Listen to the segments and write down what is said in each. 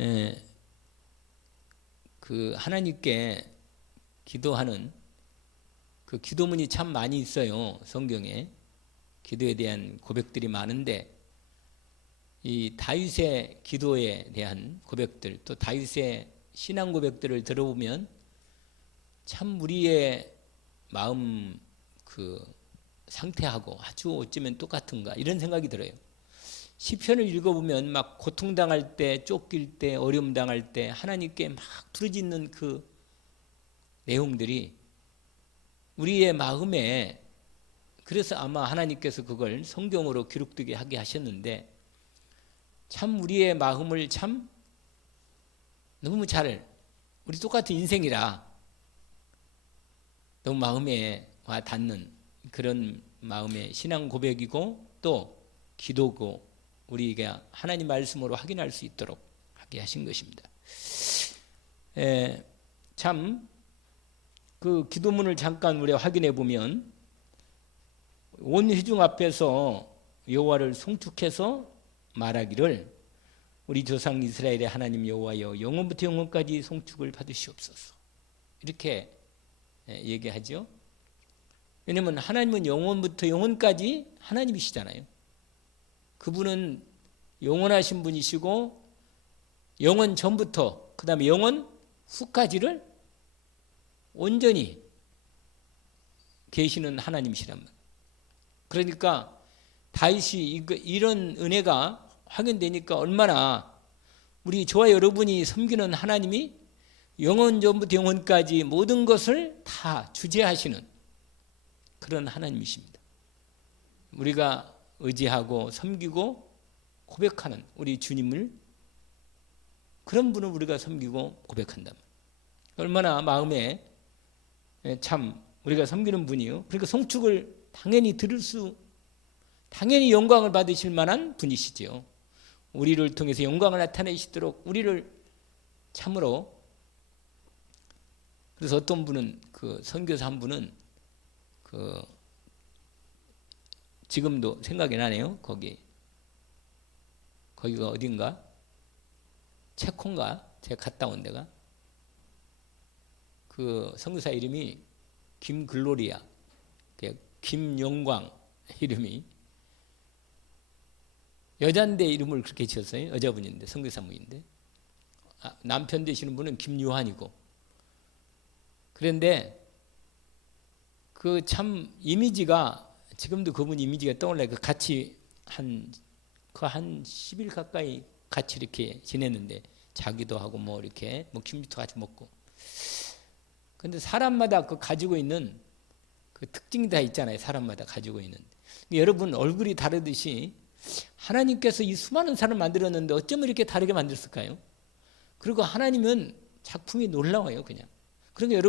예, 그 하나님께 기도하는 그 기도문이 참 많이 있어요. 성경에 기도에 대한 고백들이 많은데, 이 다윗의 기도에 대한 고백들, 또 다윗의 신앙 고백들을 들어보면 참 우리의 마음 그 상태하고 아주 어쩌면 똑같은가 이런 생각이 들어요. 시편을 읽어보면 막 고통당할 때, 쫓길 때, 어려움 당할 때 하나님께 막 부르짖는 그 내용들이 우리의 마음에, 그래서 아마 하나님께서 그걸 성경으로 기록되게 하게 하셨는데, 참 우리의 마음을 참 너무 잘, 우리 똑같은 인생이라 너무 마음에 와 닿는 그런 마음의 신앙 고백이고 또 기도고, 우리가 하나님 말씀으로 확인할 수 있도록 하게 하신 것입니다. 참 그 기도문을 잠깐 우리가 확인해 보면, 온 회중 앞에서 여호와를 송축해서 말하기를 우리 조상 이스라엘의 하나님 여호와여, 영원부터 영원까지 송축을 받으시옵소서, 이렇게 얘기하죠. 왜냐하면 하나님은 영원부터 영원까지 하나님이시잖아요. 그분은 영원하신 분이시고 영원 전부터 그 다음에 영원 후까지를 온전히 계시는 하나님이시란 말이에요. 그러니까 다윗이 이런 은혜가 확인되니까 얼마나 우리 저와 여러분이 섬기는 하나님이 영원 전부터 영원까지 모든 것을 다 주재하시는 그런 하나님이십니다. 우리가 의지하고 섬기고 고백하는 우리 주님을, 그런 분을 우리가 섬기고 고백한다. 얼마나 마음에 참 우리가 섬기는 분이요. 그러니까 송축을 당연히 당연히 영광을 받으실 만한 분이시죠. 우리를 통해서 영광을 나타내시도록 우리를 참으로. 그래서 어떤 분은 그 선교사 한 분은 그 지금도 생각이 나네요. 거기가 어딘가? 체코인가? 제가 갔다 온 데가. 그 선교사 이름이 김글로리아, 김영광 이름이. 여잔데 이름을 그렇게 지었어요. 여자분인데, 선교사님인데. 남편 되시는 분은 김유한이고. 그런데 그 참 이미지가, 지금도 그분 이미지가 떠올라요. 그 같이 한 10일 가까이 같이 이렇게 지냈는데, 자기도 하고 뭐 이렇게 뭐 김치도 같이 먹고. 근데 사람마다 그 가지고 있는 그 특징이 다 있잖아요. 사람마다 가지고 있는. 여러분 얼굴이 다르듯이 하나님께서 이 수많은 사람을 만들었는데 어쩌면 이렇게 다르게 만들었을까요? 그리고 하나님은 작품이 놀라워요, 그냥. 그러니까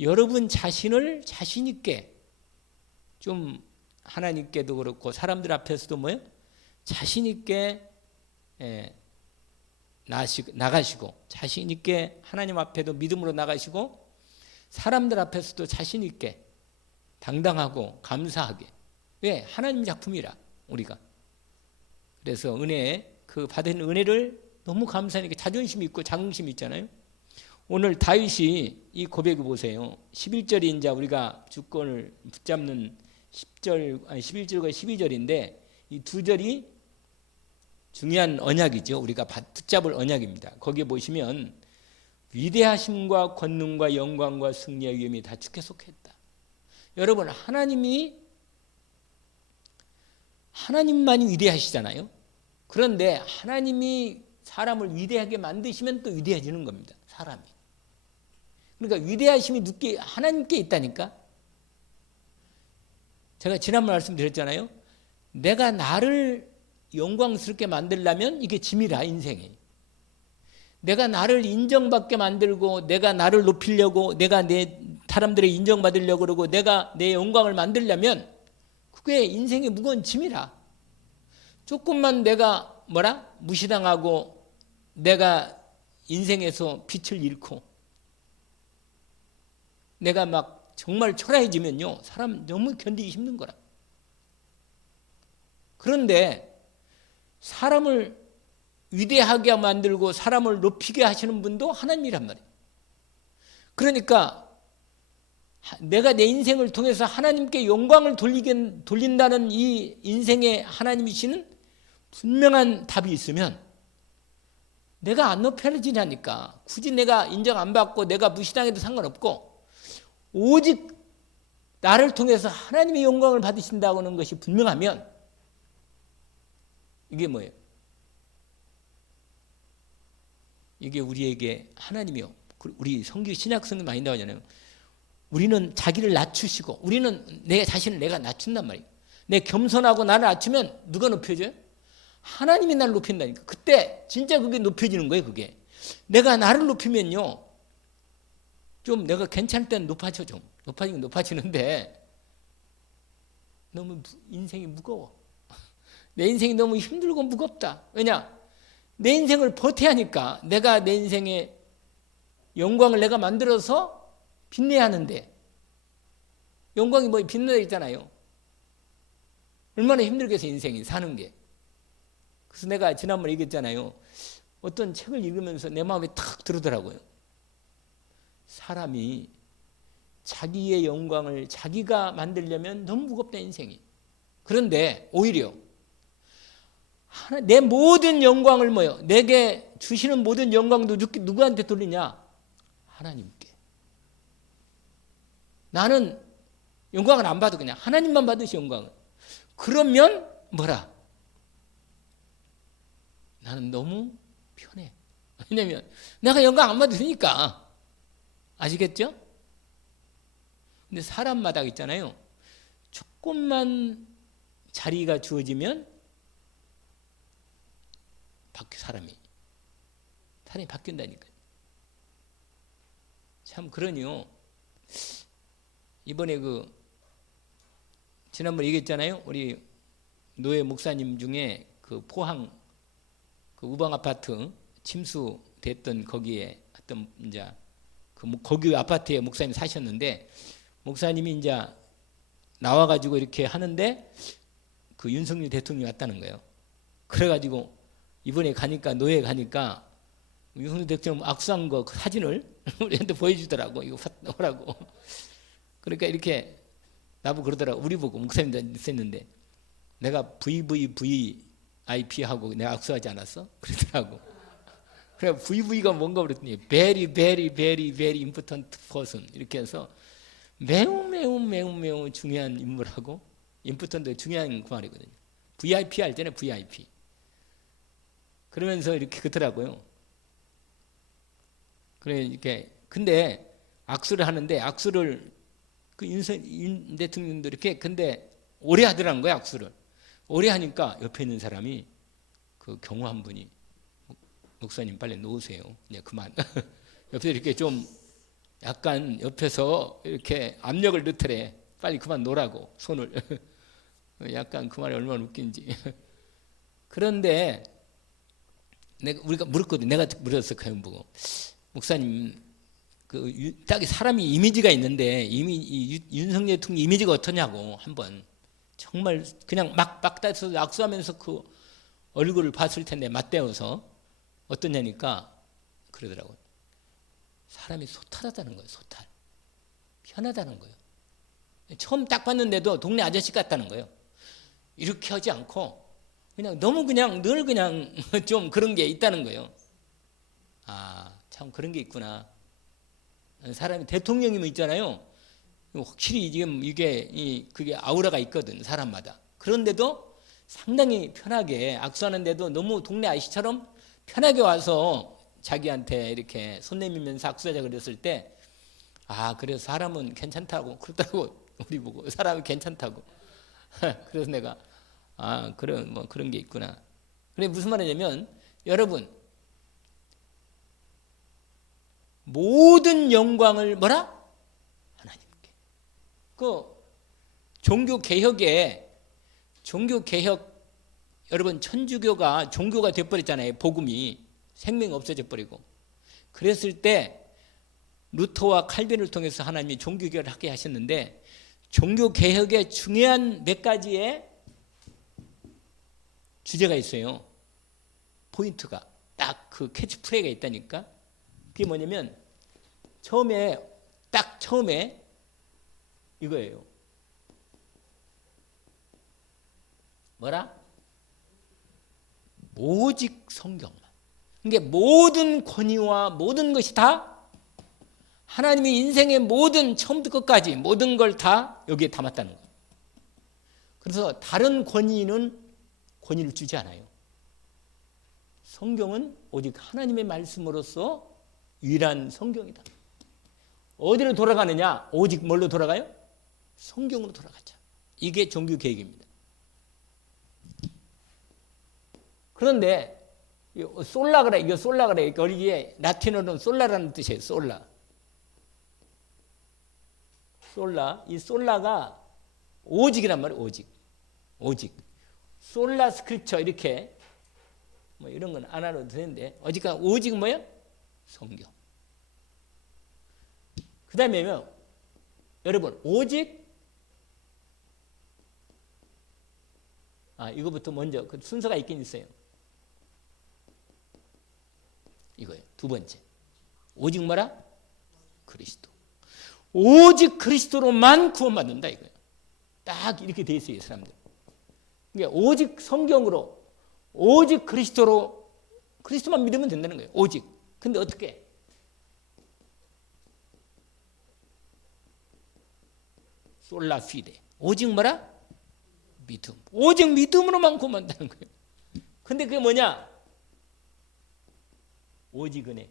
여러분 자신을 자신 있게 좀, 하나님께도 그렇고 사람들 앞에서도 뭐예요? 자신 있게 나가시고, 자신 있게 하나님 앞에도 믿음으로 나가시고, 사람들 앞에서도 자신 있게 당당하고 감사하게. 왜? 하나님 작품이라 우리가. 그래서 그 받은 은혜를 너무 감사하니까 자존심 있고 자긍심 있잖아요. 오늘 다윗이 이 고백을 보세요. 11절이 이제 우리가 주권을 붙잡는 11절과 12절인데 이 두 절이 중요한 언약이죠. 우리가 붙잡을 언약입니다. 거기에 보시면 위대하심과 권능과 영광과 승리와 위엄이 다 주께 속했다. 여러분, 하나님만이 위대하시잖아요. 그런데 하나님이 사람을 위대하게 만드시면 또 위대해지는 겁니다. 사람이. 그러니까 위대하심이 하나님께 있다니까. 제가 지난번 말씀드렸잖아요. 내가 나를 영광스럽게 만들려면 이게 짐이라, 인생이. 내가 나를 인정받게 만들고, 내가 나를 높이려고, 내가 사람들의 인정받으려고 그러고, 내가 내 영광을 만들려면 그게 인생의 무거운 짐이라. 조금만 내가 무시당하고, 내가 인생에서 빛을 잃고, 내가 막 정말 초라해지면요, 사람 너무 견디기 힘든 거라. 그런데 사람을 위대하게 만들고 사람을 높이게 하시는 분도 하나님이란 말이에요. 그러니까 내가 내 인생을 통해서 하나님께 영광을 돌린다는 이 인생의 하나님이시는 분명한 답이 있으면 내가 안 높여지냐니까. 굳이 내가 인정 안 받고 내가 무시당해도 상관없고 오직 나를 통해서 하나님의 영광을 받으신다는 것이 분명하면 이게 뭐예요? 이게 우리에게 하나님이요. 우리 성경 신약 성경 많이 나오잖아요. 우리는 자기를 낮추시고 우리는 내 자신을 내가 낮춘단 말이에요. 내 겸손하고 나를 낮추면 누가 높여져요? 하나님이 나를 높인다니까. 그때 진짜 그게 높여지는 거예요. 그게 내가 나를 높이면요 좀 내가 괜찮을 때는 높아져. 좀 높아지긴 높아지는데 너무 인생이 무거워. 내 인생이 너무 힘들고 무겁다. 왜냐? 내 인생을 버텨야 하니까. 내가 내 인생의 영광을 내가 만들어서 빛내야 하는데 영광이 뭐 빛내야 있잖아요. 얼마나 힘들겠어 인생이 사는 게. 그래서 내가 지난번에 얘기했잖아요. 어떤 책을 읽으면서 내 마음에 탁 들어오더라고요. 사람이 자기의 영광을 자기가 만들려면 너무 무겁다 인생이. 그런데 오히려 내 모든 영광을 뭐요? 내게 주시는 모든 영광도 누구한테 돌리냐? 하나님께. 나는 영광을 안 받아. 그냥 하나님만 받으시 영광을. 그러면 뭐라? 나는 너무 편해. 왜냐면 내가 영광 안 받으니까. 아시겠죠? 근데 사람마다 있잖아요. 조금만 자리가 주어지면 사람이 바뀐다니까요. 참 그러니요. 이번에 지난번에 얘기했잖아요. 우리 노예 목사님 중에 포항 우방 아파트 침수됐던 거기에 어떤 이제 거기 아파트에 목사님 사셨는데 목사님이 이제 나와가지고 이렇게 하는데 윤석열 대통령이 왔다는 거예요. 그래가지고 이번에 가니까 노예 가니까 윤석열 대통령 악수한 거 사진을 우리한테 보여주더라고. 이거 보라고. 그러니까 이렇게 나보고 그러더라고. 우리 보고 목사님도 있었는데 내가 VVVIP하고 내가 악수하지 않았어? 그러더라고. 그래 VV가 뭔가 그랬더니 very very very very important person 이렇게 해서 매우 중요한 인물하고 important 중요한 그 말이거든요. VIP 할 때는 VIP. 그러면서 이렇게 그러더라고요. 그래 이렇게 근데 악수를 하는데 악수를 윤 대통령도 이렇게 근데 오래 하더라는 거야 악수를. 오래 하니까 옆에 있는 사람이 경호 한 분이 목사님 빨리 놓으세요. 이제 그만. 옆에서 이렇게 좀 약간 옆에서 이렇게 압력을 넣더래. 빨리 그만 놓으라고 손을. 약간 그 말이 얼마나 웃긴지. 그런데 우리가 물었거든. 내가 물었어 그 형 보고. 목사님 딱 사람이 이미지가 있는데 윤석열 대통령 이미지가 어떠냐고 한번 정말 그냥 막 따서 악수하면서 그 얼굴을 봤을 텐데 맞대어서 어떠냐니까 그러더라고요. 사람이 소탈하다는 거예요. 소탈. 편하다는 거예요. 처음 딱 봤는데도 동네 아저씨 같다는 거예요. 이렇게 하지 않고 그냥 너무 그냥 늘 그냥 좀 그런 게 있다는 거예요. 아, 참 그런 게 있구나. 사람이 대통령이면 있잖아요. 확실히 지금 그게 아우라가 있거든 사람마다. 그런데도 상당히 편하게 악수하는데도 너무 동네 아저씨처럼 편하게 와서 자기한테 이렇게 손 내밀면서 악수하자 그랬을 때 그래서 사람은 괜찮다고 그러더라고. 우리 보고 사람이 괜찮다고. 그래서 내가 그런 게 있구나. 그래 무슨 말이냐면 여러분 모든 영광을 뭐라? 하나님께. 종교개혁 여러분 천주교가 종교가 돼버렸잖아요. 복음이 생명이 없어져 버리고. 그랬을 때 루터와 칼빈을 통해서 하나님이 종교개혁을 하게 하셨는데 종교개혁의 중요한 몇 가지의 주제가 있어요. 포인트가 딱 그 캐치프레이가 있다니까. 그게 뭐냐면 처음에 이거예요. 뭐라? 오직 성경만. 이게 모든 권위와 모든 것이 다 하나님의 인생의 모든 처음부터 끝까지 모든 걸 다 여기에 담았다는 거예요. 그래서 다른 권위는 권위를 주지 않아요. 성경은 오직 하나님의 말씀으로서 유일한 성경이다. 어디로 돌아가느냐? 오직 뭘로 돌아가요? 성경으로 돌아가자. 이게 종교 계획입니다. 그런데 솔라 그래, 이거 솔라 그래. 이게 라틴어로는 솔라라는 뜻이에요. 솔라. 이 솔라가 오직이란 말이에요. 오직. 솔라 스크립처 이렇게 뭐 이런 건 안 하려도 되는데 어쨌든 오직 뭐야? 성경. 그 다음에요. 여러분 오직 이거부터 먼저 그 순서가 있긴 있어요. 이거예요. 두 번째. 오직 뭐라? 그리스도. 오직 그리스도로만 구원받는다 이거예요. 딱 이렇게 돼 있어요, 사람들. 그러니까 오직 성경으로, 오직 그리스도로, 그리스도만 믿으면 된다는 거예요. 오직. 근데 어떻게? 솔라 피데. 오직 뭐라? 믿음. 오직 믿음으로만 구원받는다는 거예요. 근데 그게 뭐냐? 오직 은혜.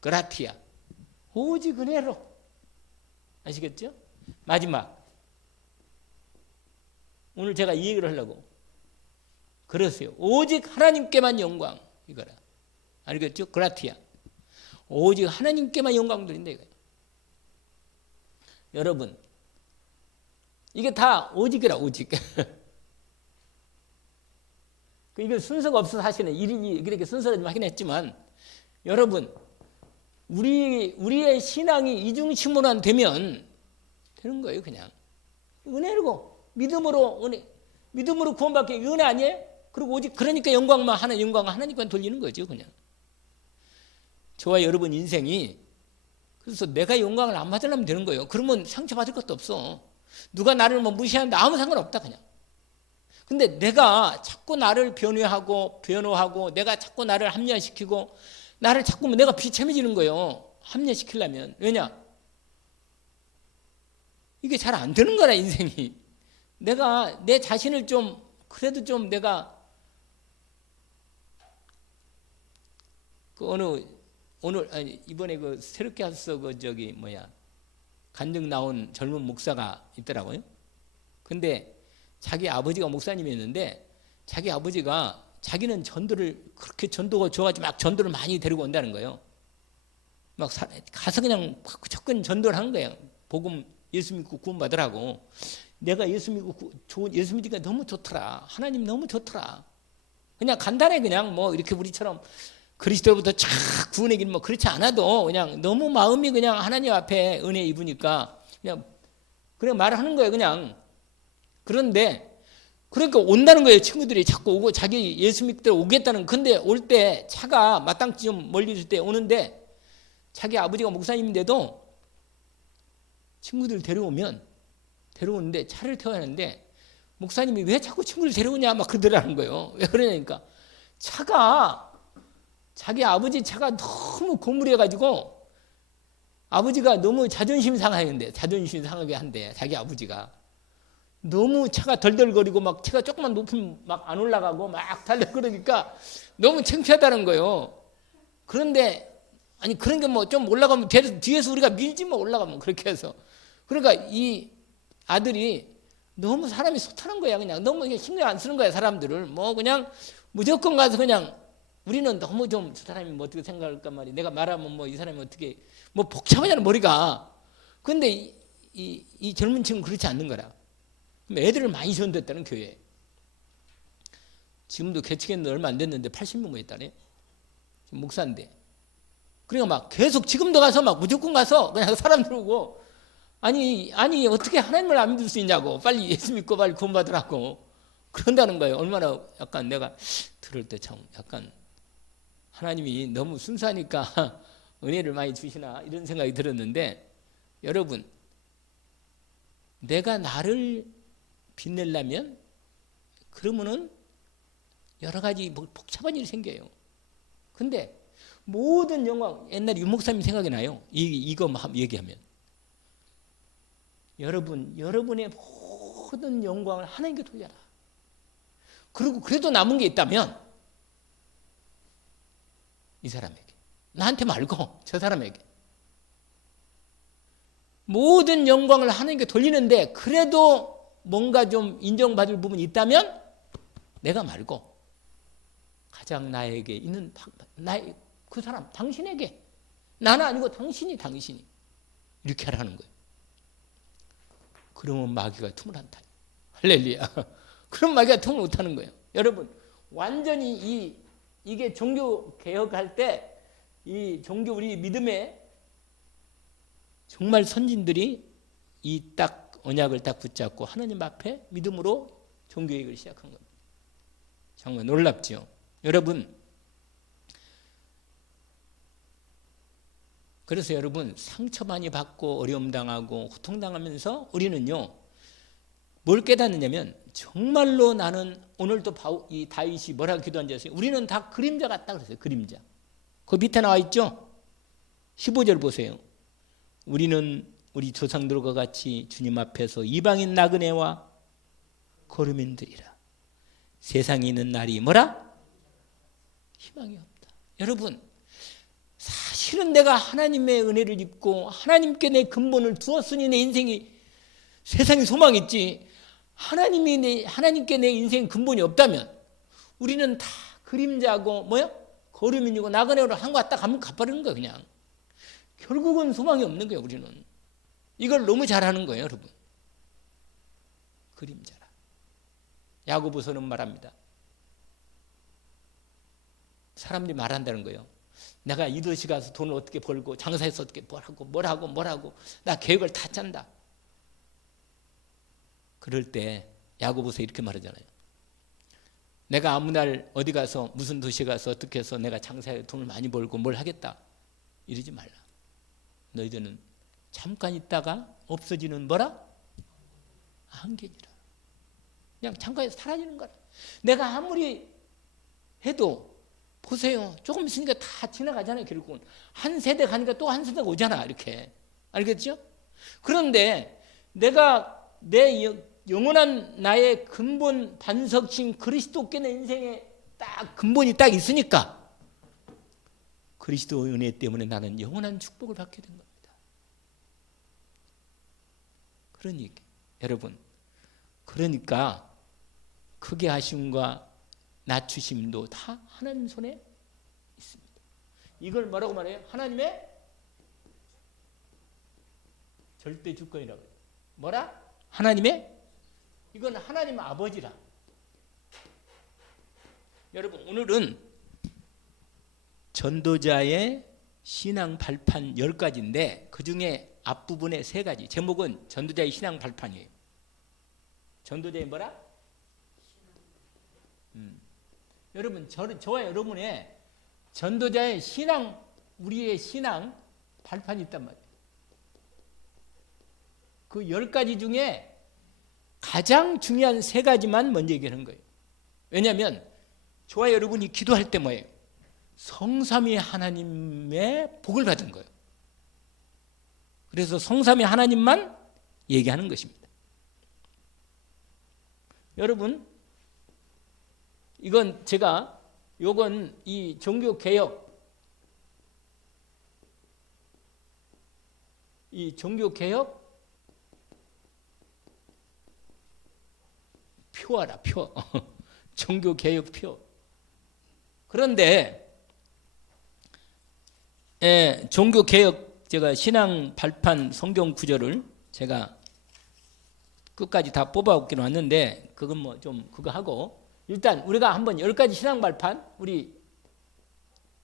그라티아. 오직 은혜로. 아시겠죠? 마지막. 오늘 제가 이 얘기를 하려고. 그러세요. 오직 하나님께만 영광. 이거라. 알겠죠? 그라티아. 오직 하나님께만 영광 드린다 이거예요. 여러분. 이게 다 오직이라 오직. 이게 순서가 없어서 사실은 일일이 그렇게 순서를 좀 하긴 했지만 여러분 우리의 신앙이 이중심으로만 되면 되는 거예요. 그냥 은혜로 믿음으로 구원받기 은혜 아니에요? 그리고 오직 그러니까 영광 하나님만 돌리는 거죠. 그냥 저와 여러분 인생이 그래서 내가 영광을 안 받으려면 되는 거예요. 그러면 상처받을 것도 없어. 누가 나를 뭐 무시하는데 아무 상관없다 그냥. 근데 내가 자꾸 나를 변호하고 내가 자꾸 나를 합리화시키고 나를 자꾸 내가 비참해지는 거예요. 합리화시키려면. 왜냐? 이게 잘 안 되는 거라 인생이. 내가 내 자신을 좀 그래도 좀 내가 이번에 그 새롭게 와서 간증 나온 젊은 목사가 있더라고요. 근데 자기 아버지가 목사님이었는데 자기 아버지가 자기는 그렇게 전도가 좋아가지고 막 전도를 많이 데리고 온다는 거예요. 막 가서 그냥 접근 전도를 한 거예요. 복음 예수 믿고 구원받으라고. 내가 예수 믿으니까 너무 좋더라. 하나님 너무 좋더라. 그냥 간단해 그냥 뭐 이렇게 우리처럼 그리스도로부터 쫙 구원의 길 뭐 그렇지 않아도 그냥 너무 마음이 그냥 하나님 앞에 은혜 입으니까 그냥 말을 하는 거예요. 그냥. 그런데 그러니까 온다는 거예요. 친구들이 자꾸 오고 자기 예수 믿들 오겠다는. 근데 올 때 차가 마땅히 좀 멀리 있을 때 오는데 자기 아버지가 목사님인데도 친구들 데려오는데 차를 태워야 하는데 목사님이 왜 자꾸 친구를 데려오냐 막 그러더라는 거예요. 왜 그러냐니까 자기 아버지 차가 너무 고물해가지고 아버지가 너무 자존심 상하게 한대. 자기 아버지가 너무 차가 덜덜거리고 막 차가 조금만 높으면 막 안 올라가고 막 달려그러니까 너무 창피하다는 거예요. 그런데 그런 게 뭐 좀 올라가면 뒤에서 우리가 밀지만 올라가면 그렇게 해서 그러니까 이 아들이 너무 사람이 소탈한 거야. 그냥 너무 신경 안 쓰는 거야. 사람들을 뭐 그냥 무조건 가서 그냥 우리는 너무 좀 저 사람이 뭐 어떻게 생각할까 말이야. 내가 말하면 뭐 이 사람이 어떻게 뭐 복잡하잖아 머리가. 근데 이 젊은 친구는 그렇지 않는 거라. 애들을 많이 전도했다는 교회에. 지금도 개척했는데 얼마 안 됐는데 80명 모였다네. 지금 목사인데. 그러니까 막 계속 지금도 가서 막 무조건 가서 그냥 사람 들어오고 아니 어떻게 하나님을 안 믿을 수 있냐고. 빨리 예수 믿고 빨리 구원받으라고. 그런다는 거예요. 얼마나 약간 내가 들을 때 참 약간 하나님이 너무 순수하니까 은혜를 많이 주시나 이런 생각이 들었는데, 여러분, 내가 나를 빛내려면 그러면은 여러 가지 복잡한 일이 생겨요. 근데 모든 영광, 옛날에 유목사님 생각이 나요. 이거 얘기하면 여러분의 모든 영광을 하나님께 돌려라. 그리고 그래도 남은 게 있다면 이 사람에게, 나한테 말고 저 사람에게 모든 영광을 하나님께 돌리는데 그래도 뭔가 좀 인정받을 부분이 있다면 내가 말고 가장 나에게 있는 그 사람, 당신에게, 나는 아니고 당신이 이렇게 하라는 거예요. 그러면 마귀가 틈을 안 타요. 할렐루야. 그럼 마귀가 틈을 못 타는 거예요. 여러분, 완전히 이게 종교 개혁할 때 이 종교 우리 믿음에 정말 선진들이 이 딱 언약을 딱 붙잡고 하나님 앞에 믿음으로 종교개혁을 시작한 겁니다. 정말 놀랍죠. 여러분, 그래서 여러분 상처 많이 받고 어려움 당하고 고통당하면서 우리는요 뭘 깨닫느냐면, 정말로 나는 오늘도 이 다윗이 뭐라고 기도한지 아세요? 우리는 다 그림자 같다 그랬어요. 그림자. 그 밑에 나와 있죠? 15절 보세요. 우리는 우리 조상들과 같이 주님 앞에서 이방인 나그네와 거류민들이라. 세상에 있는 날이 뭐라? 희망이 없다. 여러분, 사실은 내가 하나님의 은혜를 입고 하나님께 내 근본을 두었으니 내 인생이 세상에 소망이 있지, 하나님께 내 인생 근본이 없다면 우리는 다 그림자고 거류민이고 나그네로 한 거 딱 가면 갚아버리는 거예요. 그냥 결국은 소망이 없는 거예요. 우리는 이걸 너무 잘하는 거예요. 여러분, 그림자라. 야고보서는 말합니다. 사람들이 말한다는 거예요. 내가 이 도시 가서 돈을 어떻게 벌고 장사해서 어떻게 뭘 하고 나 계획을 다 짠다. 그럴 때 야고보서 이렇게 말하잖아요. 내가 아무 날 어디 가서 무슨 도시에 가서 어떻게 해서 내가 장사해 돈을 많이 벌고 뭘 하겠다 이러지 말라. 너희들은 잠깐 있다가 없어지는 뭐라? 안개니라. 그냥 잠깐 사라지는 거라. 내가 아무리 해도 보세요. 조금 있으니까 다 지나가잖아요. 결국은 한 세대 가니까 또 한 세대가 오잖아. 이렇게. 알겠죠? 그런데 내가 내 영원한 나의 근본 반석신 그리스도께 내 인생에 딱 근본이 딱 있으니까 그리스도 은혜 때문에 나는 영원한 축복을 받게 된 겁니다. 그러니까 여러분, 그러니까 크게 하심과 낮추심도 다 하나님 손에 있습니다. 이걸 뭐라고 말해요? 하나님의 절대 주권이라고 해요. 뭐라? 하나님의, 이건 하나님 아버지라. 여러분, 오늘은 전도자의 신앙 발판 10가지인데 그 중에 앞부분에 3가지. 제목은 전도자의 신앙 발판이에요. 전도자의 뭐라? 여러분, 저와 여러분의 전도자의 신앙, 우리의 신앙 발판이 있단 말이에요. 그 10가지 중에 가장 중요한 3가지만 먼저 얘기하는 거예요. 왜냐하면 저와 여러분이 기도할 때 뭐예요? 성삼위 하나님의 복을 받은 거예요. 그래서 성삼위 하나님만 얘기하는 것입니다. 여러분, 이건 요건 이 종교개혁, 표하라, 표. 종교개혁 표. 그런데 종교개혁, 제가 신앙 발판 성경 구절을 제가 끝까지 다 뽑아오기로 왔는데, 그건 그거 하고, 일단 우리가 한번 10가지 신앙 발판, 우리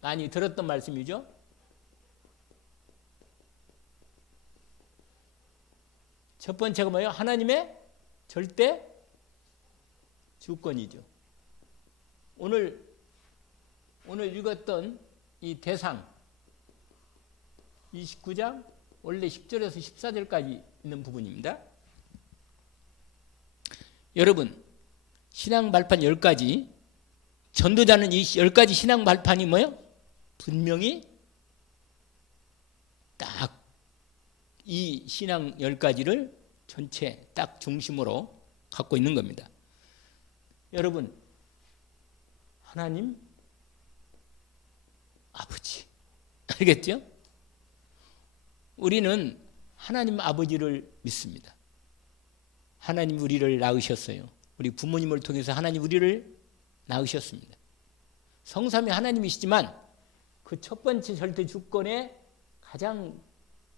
많이 들었던 말씀이죠. 첫 번째가 뭐예요? 하나님의 절대 주권이죠. 오늘 읽었던 이 대상 29장 원래 10절에서 14절까지 있는 부분입니다. 여러분, 신앙 발판 10가지, 전도자는 이 10가지 신앙 발판이 뭐예요? 분명히 딱 이 신앙 10가지를 전체 딱 중심으로 갖고 있는 겁니다. 여러분, 하나님 아버지, 알겠죠? 우리는 하나님 아버지를 믿습니다. 하나님 우리를 낳으셨어요. 우리 부모님을 통해서 하나님 우리를 낳으셨습니다. 성삼위 하나님이시지만 그 첫 번째 절대 주권의 가장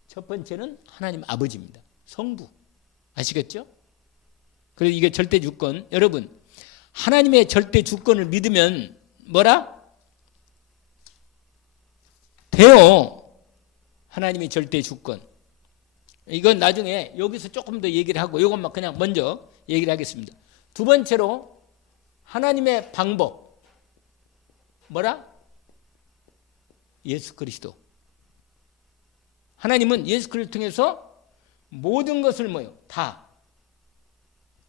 첫 번째는 하나님 아버지입니다. 성부. 아시겠죠? 그래서 이게 절대 주권. 여러분, 하나님의 절대 주권을 믿으면 뭐라? 돼요. 하나님의 절대 주권. 이건 나중에 여기서 조금 더 얘기를 하고 이것만 그냥 먼저 얘기를 하겠습니다. 두 번째로 하나님의 방법. 뭐라? 예수 그리스도. 하나님은 예수 그리스도를 통해서 모든 것을 뭐요? 다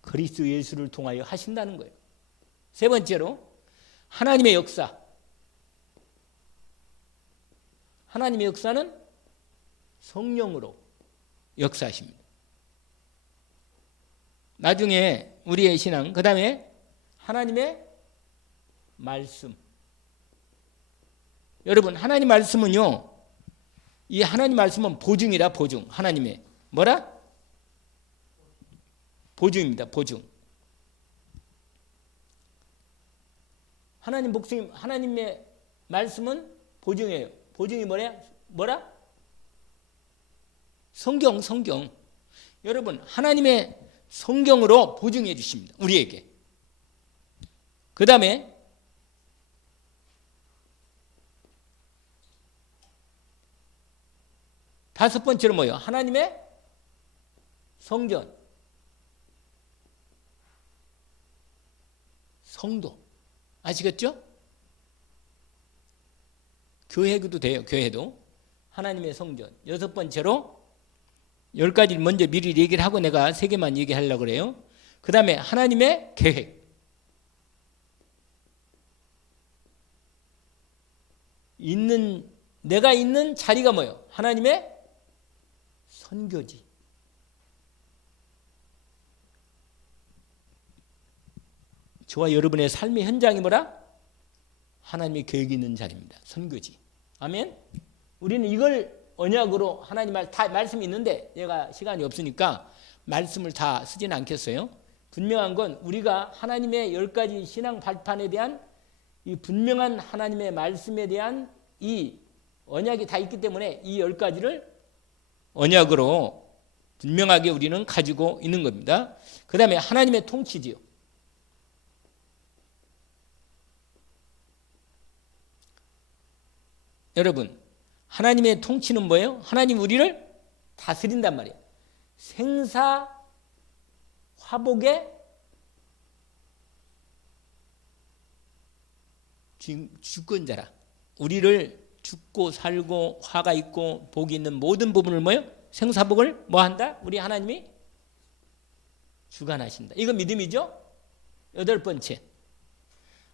그리스도 예수를 통하여 하신다는 거예요. 세 번째로 하나님의 역사. 하나님의 역사는 성령으로 역사하십니다. 나중에 우리의 신앙, 그 다음에 하나님의 말씀. 여러분, 하나님 말씀은요, 이 하나님 말씀은 보증이라 보증. 하나님의 뭐라? 보증입니다. 보증. 하나님 목숨, 하나님의 말씀은 보증이에요. 보증이 뭐라? 성경. 여러분, 하나님의 성경으로 보증해 주십니다. 우리에게. 그 다음에 다섯 번째로 뭐예요? 하나님의 성전. 성도. 아시겠죠? 교회도 돼요. 교회도. 하나님의 성전. 여섯 번째로 10가지를 먼저 미리 얘기를 하고 내가 3개만 얘기하려고 그래요. 그 다음에 하나님의 계획. 내가 있는 자리가 뭐예요? 하나님의 선교지. 저와 여러분의 삶의 현장이 뭐라? 하나님의 계획이 있는 자리입니다. 선교지. 아멘? 우리는 이걸 언약으로 하나님 다 말씀이 있는데 제가 시간이 없으니까 말씀을 다 쓰지는 않겠어요. 분명한 건 우리가 하나님의 10가지 신앙 발판에 대한 이 분명한 하나님의 말씀에 대한 이 언약이 다 있기 때문에 이 10가지를 언약으로 분명하게 우리는 가지고 있는 겁니다. 그 다음에 하나님의 통치지요. 여러분, 하나님의 통치는 뭐예요? 하나님 우리를 다스린단 말이에요. 생사 화복의 주권자라. 우리를 죽고 살고 화가 있고 복이 있는 모든 부분을 뭐예요? 생사복을 뭐 한다? 우리 하나님이 주관하신다. 이거 믿음이죠? 8번째,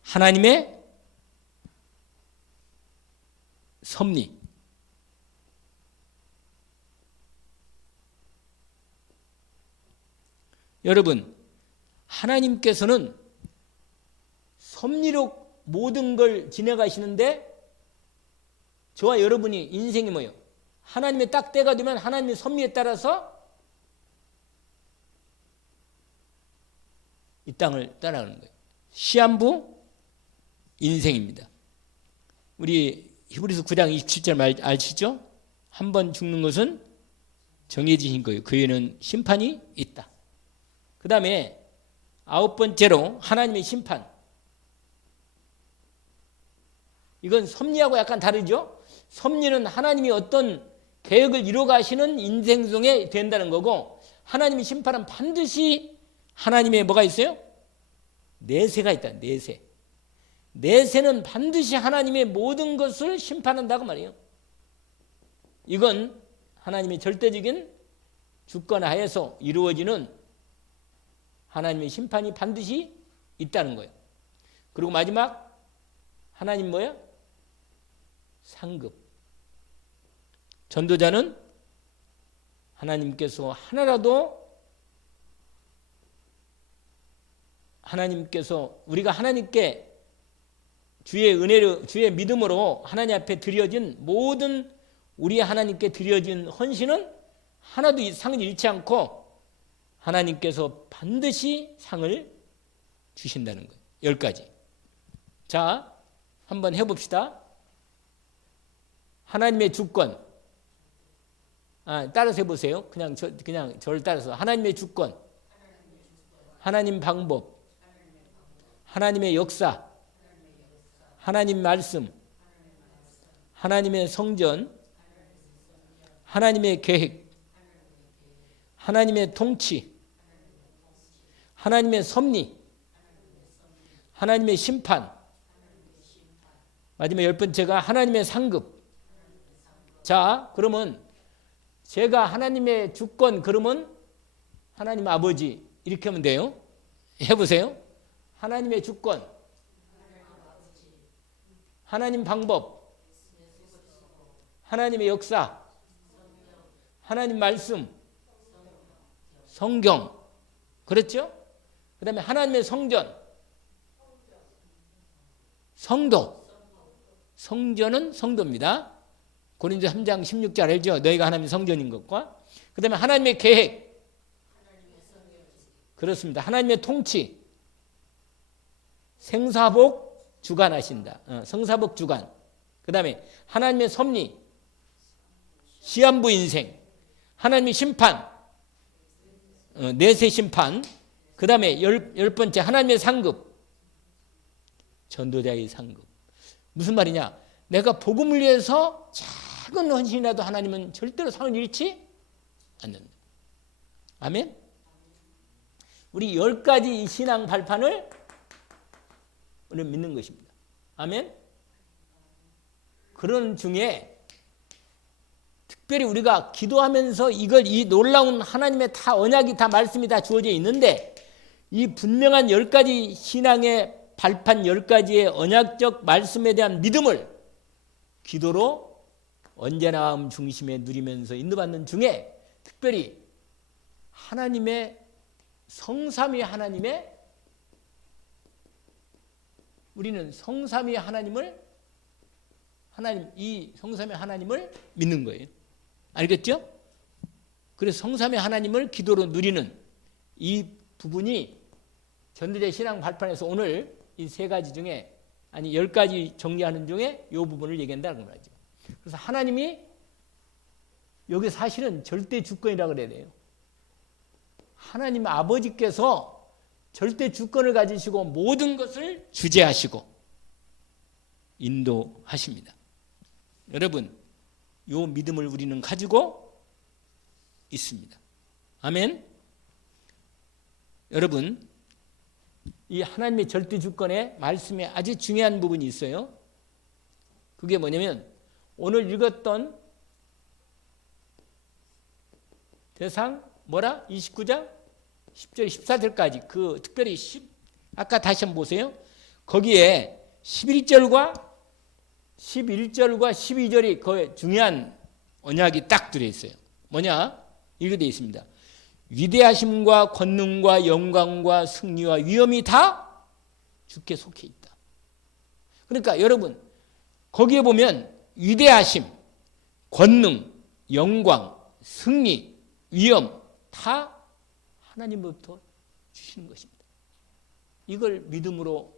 하나님의 섭리. 여러분, 하나님께서는 섭리로 모든 걸 지내가시는데 저와 여러분이 인생이 뭐예요? 하나님의 딱 때가 되면 하나님의 섭리에 따라서 이 땅을 따라가는 거예요. 시한부 인생입니다. 우리 히브리서 9장 27절 아시죠? 한 번 죽는 것은 정해지신 거예요. 그 외에는 심판이 있다. 그 다음에 9번째로 하나님의 심판. 이건 섭리하고 약간 다르죠? 섭리는 하나님이 어떤 계획을 이뤄가시는 인생 중에 된다는 거고, 하나님의 심판은 반드시 하나님의 뭐가 있어요? 내세가 있다. 내세. 내세는 반드시 하나님의 모든 것을 심판한다고 말이에요. 이건 하나님의 절대적인 주권 하에서 이루어지는 하나님의 심판이 반드시 있다는 거예요. 그리고 마지막 하나님 뭐예요? 상급. 전도자는 하나님께서 하나라도 우리가 하나님께 주의 은혜로 주의 믿음으로 하나님 앞에 드려진 모든 우리 하나님께 드려진 헌신은 하나도 상을 잃지 않고 하나님께서 반드시 상을 주신다는 거예요. 10가지. 자, 한번 해봅시다. 하나님의 주권. 따라서 해보세요. 그냥 저를 따라서. 하나님의 주권, 하나님 방법, 하나님의 역사, 하나님 말씀, 하나님의 성전, 하나님의 계획, 하나님의 통치, 하나님의 섭리, 하나님의 심판, 마지막 10번째가 하나님의 상급. 자, 그러면 제가 하나님의 주권, 그러면 하나님 아버지 이렇게 하면 돼요. 해보세요. 하나님의 주권, 하나님 방법, 하나님의 역사, 하나님 말씀, 성경. 그렇죠? 그 다음에 하나님의 성전, 성도. 성전은 성도입니다. 고린도 3장 16절 알죠? 너희가 하나님의 성전인 것과. 그 다음에 하나님의 계획. 그렇습니다. 하나님의 통치. 생사복 주관하신다. 성사복 주관. 그 다음에 하나님의 섭리. 시한부 인생. 하나님의 심판. 내세 심판. 그 다음에 10번째 하나님의 상급. 전도자의 상급. 무슨 말이냐? 내가 복음을 위해서 작은 헌신이라도 하나님은 절대로 상을 잃지 않는다. 아멘? 우리 10가지 신앙 발판을 우리는 믿는 것입니다. 아멘? 그런 중에 특별히 우리가 기도하면서 이 놀라운 하나님의 다 언약이 다 말씀이 다 주어져 있는데 이 분명한 10가지 신앙의 발판 10가지의 언약적 말씀에 대한 믿음을 기도로 언제나 마음 중심에 누리면서 인도받는 중에 특별히 하나님의 성삼위 하나님의 우리는 성삼위 이 성삼위 하나님을 믿는 거예요. 알겠죠? 그래서 성삼위 하나님을 기도로 누리는 이 부분이 전도자 신앙 발판에서 오늘 이 3가지 중에 10가지 정리하는 중에 이 부분을 얘기한다는 거죠. 그래서 하나님이 여기 사실은 절대 주권이라고 그래야 돼요. 하나님 아버지께서 절대 주권을 가지시고 모든 것을 주재하시고 인도하십니다. 여러분, 이 믿음을 우리는 가지고 있습니다. 아멘. 여러분, 이 하나님의 절대 주권의 말씀에 아주 중요한 부분이 있어요. 그게 뭐냐면 오늘 읽었던 대상 29장 10절 14절까지 그 특별히 아까 다시 한번 보세요. 거기에 11절과 12절이 그 중요한 언약이 딱 들어있어요. 뭐냐? 이렇게 되어 있습니다. 위대하심과 권능과 영광과 승리와 위엄이 다 주께 속해 있다. 그러니까 여러분 거기에 보면 위대하심, 권능, 영광, 승리, 위엄 다 하나님부터 주시는 것입니다. 이걸 믿음으로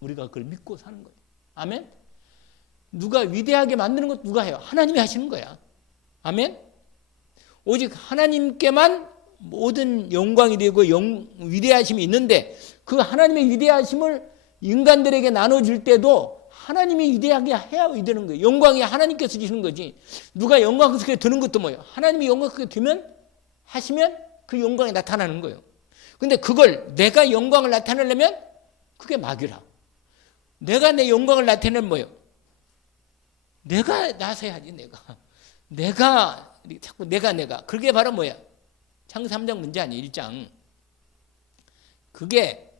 우리가 그걸 믿고 사는 거예요. 아멘? 누가 위대하게 만드는 것 누가 해요? 하나님이 하시는 거야. 아멘? 오직 하나님께만 모든 영광이 되고 위대하심이 있는데 그 하나님의 위대하심을 인간들에게 나눠줄 때도 하나님이 위대하게 해야 되는 거예요. 영광이 하나님께서 주시는 거지. 누가 영광스럽게 드는 것도 뭐예요? 하나님이 영광스럽게 하시면 그 영광이 나타나는 거예요. 근데 그걸 내가 영광을 나타내려면 그게 마귀라. 내가 내 영광을 나타내면 뭐예요? 내가 나서야지, 내가 자꾸 내가. 그게 바로 뭐야? 창세 3장 문제 아니에요, 1장. 그게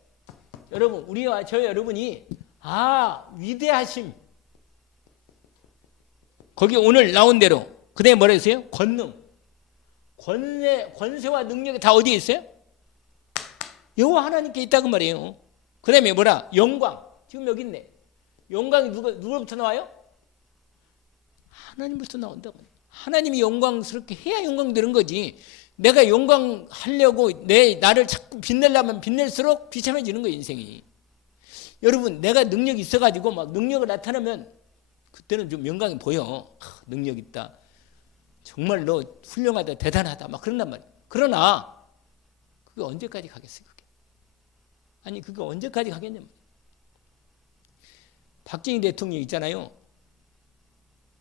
여러분, 우리와 저 여러분이 위대하심. 거기 오늘 나온 대로 그다음에 뭐라 했어요? 권능. 권세와 능력이 다 어디에 있어요? 여호와 하나님께 있다고 말이에요. 그다음에 뭐라? 영광. 지금 여기 있네. 영광이 누구로부터 나와요? 하나님부터 나온다고. 하나님이 영광스럽게 해야 영광 되는 거지. 내가 영광 하려고 나를 자꾸 빛내려면 빛낼수록 비참해지는 거예요, 인생이. 여러분, 내가 능력이 있어가지고 막 능력을 나타내면 그때는 좀 영광이 보여. 능력 있다. 정말 너 훌륭하다, 대단하다, 막 그런단 말이에요. 그러나 그게 언제까지 가겠어요, 그게? 아니, 그게 언제까지 가겠냐 말이에요. 박정희 대통령 있잖아요.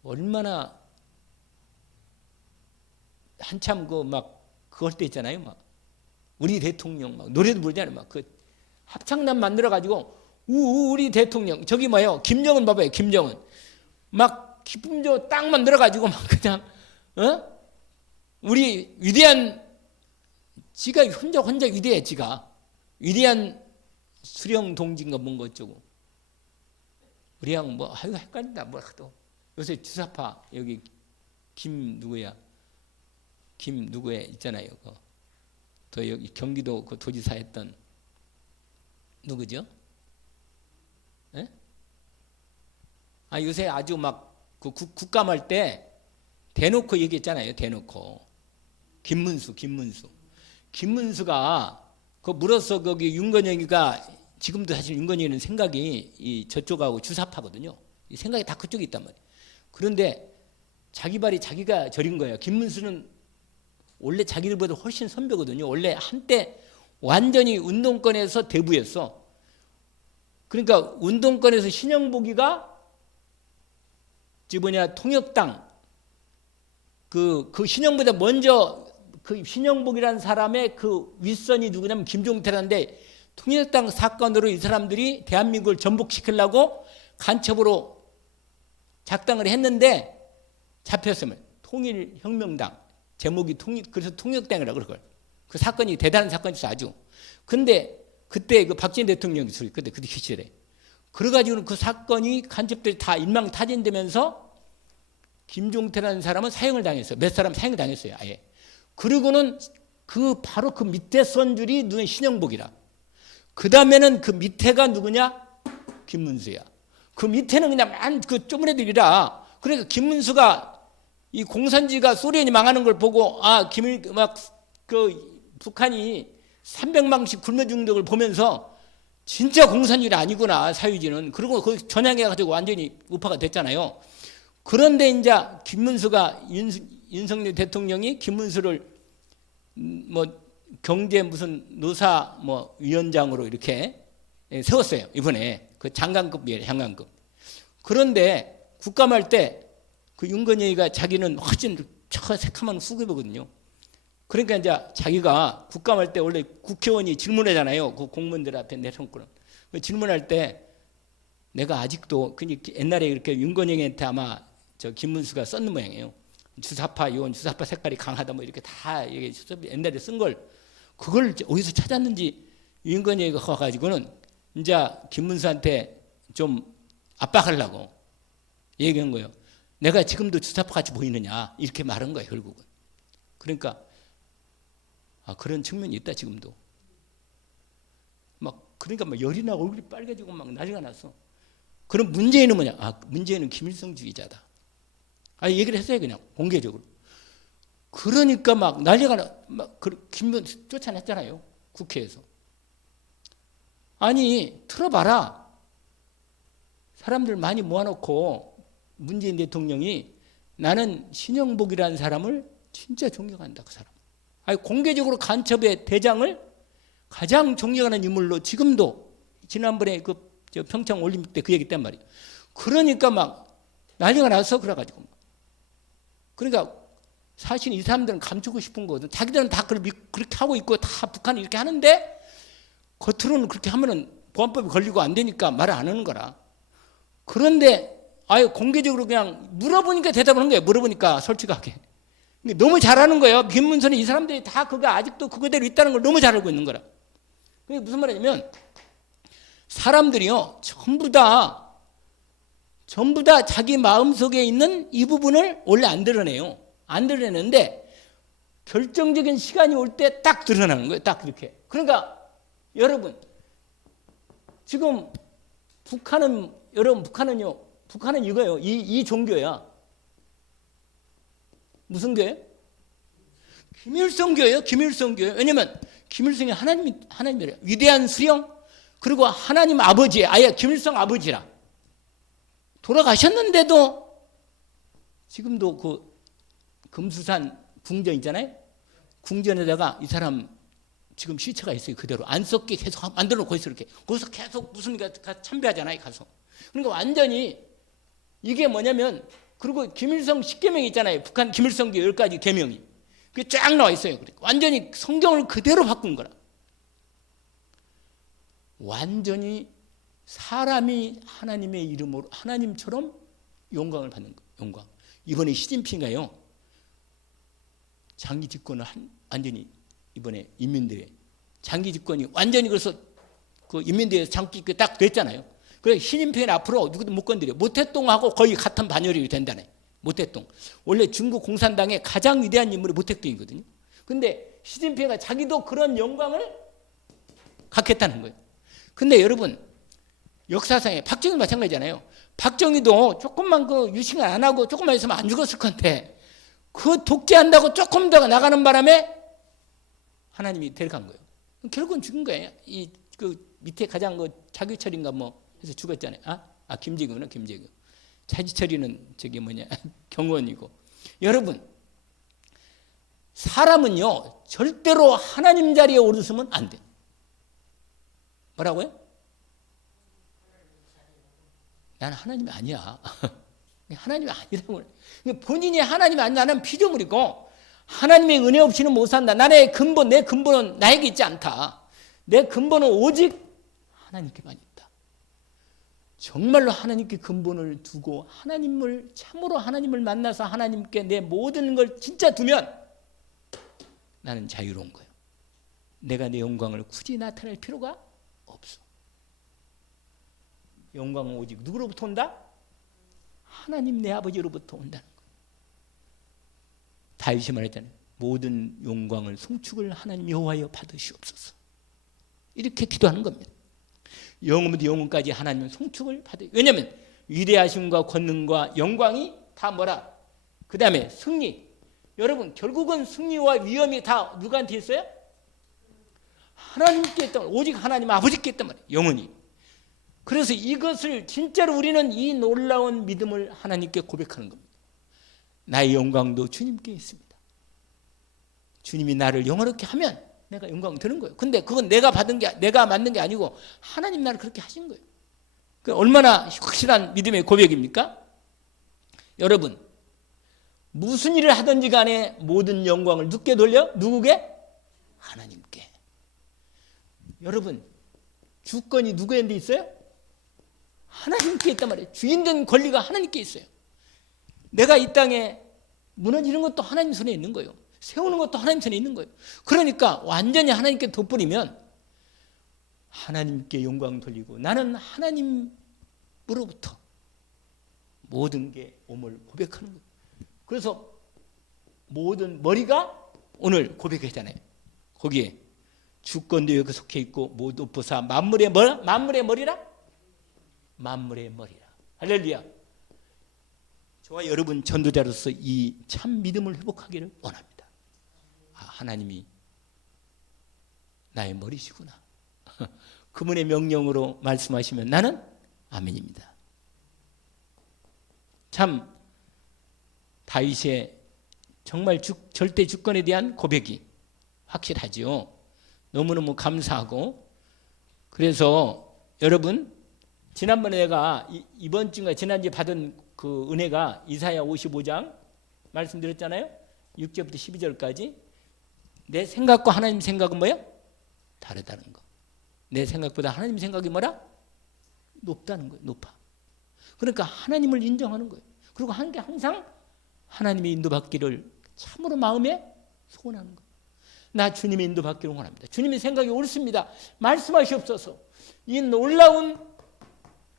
얼마나 한참 그럴 때 있잖아요. 막 우리 대통령 막 노래도 부르잖아요. 막 그 합창단 만들어 가지고 우리 대통령 저기 뭐예요? 김정은 봐봐요. 김정은 막 기쁨조 딱 만들어 가지고 막 그냥 우리 위대한 지가 혼자 위대해. 지가 위대한 수령 동지인가 뭔가 어쩌고 우리랑 헷갈린다. 또 요새 주사파 여기 김 누구야 있잖아요. 또 여기 경기도 그 도지사 했던 누구죠? 예? 요새 아주 막 그 국감할 때 대놓고 얘기했잖아요. 대놓고 김문수가 그 물어서 거기 윤건영이가 지금도 사실 윤건영이는 생각이 저쪽하고 주사파거든요. 이 생각이 다 그쪽에 있단 말이에요. 그런데 자기 발이 자기가 저린 거예요. 김문수는 원래 자기들보다 훨씬 선배거든요. 원래 한때 완전히 운동권에서 대부였어. 그러니까 운동권에서 신영복이가 통역당 그 신영보다 먼저 그 신영복이라는 사람의 그 윗선이 누구냐면 김종태라는데 통일당 사건으로 이 사람들이 대한민국을 전복시키려고 간첩으로 작당을 했는데 잡혔으면 통일혁명당 제목이 그래서 통역당이라고 그걸. 그 사건이 대단한 사건이었어 아주. 근데 그때 그 박정희 대통령이 그때 시절에 그래가지고는 그 사건이 간첩들이 다 일망타진되면서 김종태라는 사람은 사형을 당했어요. 몇 사람 사형을 당했어요. 아예. 그리고는 바로 그 밑에 선줄이 누구냐 신영복이라. 그 다음에는 그 밑에가 누구냐 김문수야. 그 밑에는 그냥 그 쪼무레들이라. 그러니까 김문수가 이 공산주의가 소련이 망하는 걸 보고 북한이 300만씩 굶어 죽는 걸 보면서 진짜 공산주의는 아니구나 사유지는. 그리고 그 전향해가지고 완전히 우파가 됐잖아요. 그런데 이제 김문수가 윤석열 대통령이 김문수를 경제 무슨 노사 위원장으로 이렇게 세웠어요. 이번에 그 장관급이에요. 장관급. 그런데 국감할 때 그 윤건영이가 자기는 훨씬 새카만 후계거든요. 그러니까 이제 자기가 국감할 때 원래 국회의원이 질문하잖아요. 그 공무원들 앞에 내놓고는. 질문할 때 내가 아직도 옛날에 이렇게 윤건영한테 아마 저 김문수가 썼는 모양이에요. 주사파 색깔이 강하다 이렇게 다 옛날에 쓴 걸 그걸 어디서 찾았는지 윤건영이가 가가지고는 이제 김문수한테 좀 압박하려고 얘기한 거예요. 내가 지금도 주사파 같이 보이느냐 이렇게 말한 거예요. 결국은. 그러니까 그런 측면이 있다 지금도. 그러니까 열이 나고 얼굴이 빨개지고 난리가 났어. 그럼 문재인은 뭐냐? 문재인은 김일성주의자다. 얘기를 했어요 그냥 공개적으로. 그러니까 난리가 김문수 쫓아냈잖아요 국회에서. 틀어봐라. 사람들 많이 모아놓고 문재인 대통령이 나는 신영복이라는 사람을 진짜 존경한다 그 사람. 공개적으로 간첩의 대장을 가장 존경하는 인물로 지금도 지난번에 평창 올림픽 때 그 얘기 했단 말이에요. 그러니까 난리가 나서 그래가지고. 그러니까 사실 이 사람들은 감추고 싶은 거거든. 자기들은 다 그렇게 하고 있고 다 북한이 이렇게 하는데 겉으로는 그렇게 하면은 보안법이 걸리고 안 되니까 말을 안 하는 거라. 그런데 아예 공개적으로 그냥 물어보니까 대답을 한 거예요. 물어보니까 솔직하게. 너무 잘하는 거예요. 김문선이 이 사람들이 다 그거 아직도 그거대로 있다는 걸 너무 잘 알고 있는 거라. 그게 무슨 말이냐면 사람들이요 전부 다 자기 마음속에 있는 이 부분을 원래 안 드러내요. 안 드러내는데 결정적인 시간이 올 때 딱 드러나는 거예요. 딱 이렇게. 그러니까 여러분 지금 북한은 이거예요. 이 종교야. 무슨 교회요? 김일성교예요. 김일성교예요. 왜냐면 김일성이 하나님이래요. 위대한 수령 그리고 하나님 아버지 아예 김일성 아버지라. 돌아가셨는데도 지금도 그 금수산 궁전 있잖아요. 궁전에다가 이 사람 지금 시체가 있어요. 그대로 안 썩게 계속 만들어 놓고 있어요. 이렇게 거기서 계속 무슨 참배하잖아요. 가서. 그러니까 완전히 이게 뭐냐면 그리고 김일성 10계명이 있잖아요. 북한 김일성교 10가지 계명이. 그게 쫙 나와 있어요. 완전히 성경을 그대로 바꾼 거라. 완전히 사람이 하나님의 이름으로 하나님처럼 영광을 받는 거예요. 영광. 이번에 시진핑가요. 장기 집권을 완전히 이번에 인민대회 장기 집권이 완전히 그래서 그 인민대회에서 장기 집권이 딱 됐잖아요. 그래서 시진핑은 앞으로 누구도 못 건드려. 모태똥하고 거의 같은 반열이 된다네. 모태똥. 원래 중국 공산당의 가장 위대한 인물이 모태똥이거든요. 근데 시진핑가 자기도 그런 영광을 갖겠다는 거예요. 근데 여러분 역사상에 박정희 마찬가지잖아요. 박정희도 조금만 그 유식을 안 하고 조금만 있으면 안 죽었을 건데 그 독재한다고 조금 더 나가는 바람에 하나님이 데려간 거예요. 결국은 죽은 거예요. 그 밑에 가장 그 자규철인가 뭐 해서 죽었잖아요. 김재규구나 김재규. 자규철이는 경원이고. 여러분 사람은요 절대로 하나님 자리에 오르시면 안 돼. 뭐라고요? 나는 하나님이 아니야. 하나님이 아니라고. 본인이 하나님이 아니야. 나는 피조물이고 하나님의 은혜 없이는 못 산다. 내 근본은 나에게 있지 않다. 내 근본은 오직 하나님께만 있다. 정말로 하나님께 근본을 두고 참으로 하나님을 만나서 하나님께 내 모든 걸 진짜 두면 나는 자유로운 거예요. 내가 내 영광을 굳이 나타낼 필요가 없어. 영광은 오직 누구로부터 온다? 하나님 내 아버지로부터 온다는 거예요. 다윗이 말했잖아요. 모든 영광을 송축을 하나님 여호와여 받으시옵소서. 이렇게 기도하는 겁니다. 영원부터 영원까지 하나님 송축을 받으. 왜냐하면 위대하심과 권능과 영광이 다 뭐라? 그 다음에 승리. 여러분 결국은 승리와 위엄이 다 누구한테 있어요? 하나님께 있단 말이에요. 오직 하나님 아버지께 있단 말이에요. 영원히. 그래서 이것을 진짜로 우리는 이 놀라운 믿음을 하나님께 고백하는 겁니다. 나의 영광도 주님께 있습니다. 주님이 나를 영화롭게 하면 내가 영광 드는 거예요. 근데 그건 내가 만든 게 아니고 하나님 나를 그렇게 하신 거예요. 그 얼마나 확실한 믿음의 고백입니까? 여러분 무슨 일을 하든지 간에 모든 영광을 누구께 돌려? 누구게? 하나님께. 여러분 주권이 누구한테 있어요? 하나님께 있단 말이에요. 주인된 권리가 하나님께 있어요. 내가 이 땅에 무너지는 것도 하나님 손에 있는 거예요. 세우는 것도 하나님 손에 있는 거예요. 그러니까 완전히 하나님께 돋보이면 하나님께 영광 돌리고 나는 하나님으로부터 모든 게 옴을 고백하는 거예요. 그래서 모든 머리가 오늘 고백했잖아요. 거기에 주권도 여기 속해 있고 모두 보사 만물의 머리라? 만물의 머리라. 할렐루야. 저와 여러분 전도자로서 이 참 믿음을 회복하기를 원합니다. 하나님이 나의 머리시구나. 그분의 명령으로 말씀하시면 나는 아멘입니다. 참 다윗의 정말 절대 주권에 대한 고백이 확실하지요. 너무너무 감사하고 그래서 여러분 지난번에 내가 이번 주인가 지난주에 받은 그 은혜가 이사야 55장 말씀드렸잖아요. 6절부터 12절까지 내 생각과 하나님 생각은 뭐야? 다르다는 거. 내 생각보다 하나님 생각이 뭐라? 높다는 거예요. 높아. 그러니까 하나님을 인정하는 거예요. 그리고 항상 하나님의 인도받기를 참으로 마음에 소원하는 거예요. 나 주님의 인도받기를 원합니다. 주님의 생각이 옳습니다. 말씀하시옵소서. 이 놀라운